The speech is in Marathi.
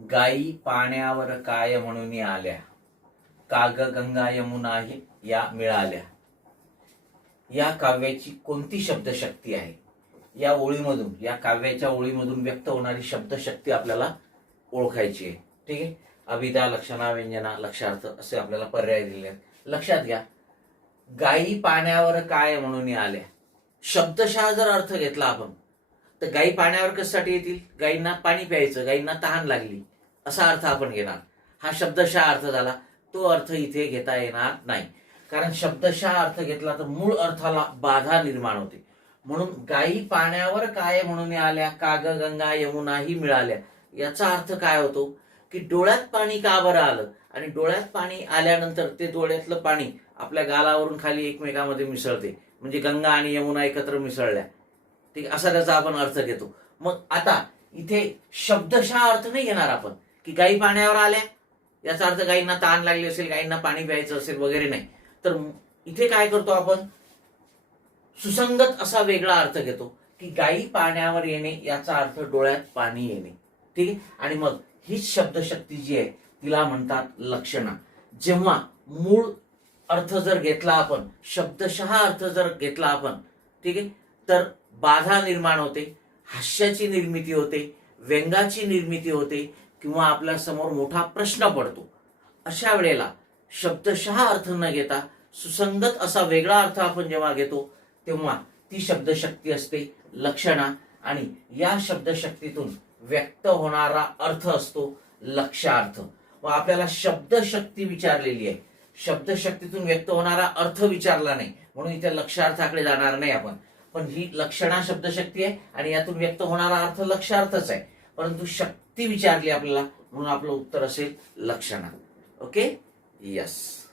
गायी पाण्यावर काय म्हणून आल्या? काग गंगा यमुना या मिळाल्या. या काव्याची कोणती शब्दशक्ती आहे? या ओळीमधून या काव्याच्या ओळीमधून व्यक्त होणारी शब्दशक्ती आपल्याला ओळखायची आहे. ठीक आहे? अभिदा लक्षणा व्यंजना लक्षार्थ असे आपल्याला पर्याय दिले आहेत. लक्षात घ्या. गायी पाण्यावर काय म्हणून आल्या? शब्दशः जर अर्थ घेतला आपण तर गायी पाण्यावर कशासाठी येतील? गायींना पाणी प्यायचं गायींना तहान लागली. असा अर्थ आपण घेणार. हा शब्दशः अर्थ झाला. तो अर्थ इथे घेता येणार नाही. कारण शब्दशः अर्थ घेतला तर मूळ अर्थाला बाधा निर्माण होते. म्हणून गायी पाण्यावर काय म्हणून आल्या? काग गंगा यमुना ही मिळाल्या. याचा अर्थ काय होतो? की डोळ्यात पाणी का बरं आलं? आणि डोळ्यात पाणी आल्यानंतर ते डोळ्यातलं पाणी आपल्या गालावरून खाली एकमेकामध्ये मिसळते. म्हणजे गंगा आणि यमुना एकत्र मिसळल्या. ठीक असा त्याचा आपण अर्थ घेतो. मग आता इथे शब्दशः अर्थ नाही घेणार आपण. की गाई पाण्यावर आल्या याचा अर्थ गाईंना ताण लागली असेल गाईंना पाणी प्यायचं असेल वगैरे नाही. तर इथे काय करतो आपण? सुसंगत असा वेगळा अर्थ घेतो की गाई पाण्यावर येणे याचा अर्थ डोळ्यात पाणी येणे. ठीक आहे? आणि मग हीच शब्दशक्ती जी आहे तिला म्हणतात लक्षणा. जेव्हा मूळ अर्थ जर घेतला आपण शब्दशः अर्थ जर घेतला आपण ठीक आहे? तर बाधा निर्माण होते हास्याची निर्मिती होते व्यंगाची निर्मिती होते किंवा आपल्यासमोर मोठा प्रश्न पडतो. अशा वेळेला शब्दशः अर्थ न घेता सुसंगत असा वेगळा अर्थ आपण जेव्हा घेतो तेव्हा ती शब्दशक्ती असते लक्षणा आणि या शब्दशक्तीतून व्यक्त होणारा अर्थ असतो लक्षार्थ. व आपल्याला शब्दशक्ती विचारलेली आहे. शब्दशक्तीतून व्यक्त होणारा अर्थ विचारला नाही म्हणून इथे लक्षार्थाकडे जाणार नाही आपण. पण ही लक्षणा शब्दशक्ती आहे आणि यातून व्यक्त होणारा अर्थ लक्षार्थच आहे. परंतु शक्ती विचारली आपल्याला म्हणून आपलं उत्तर असेल लक्षणा. Okay yes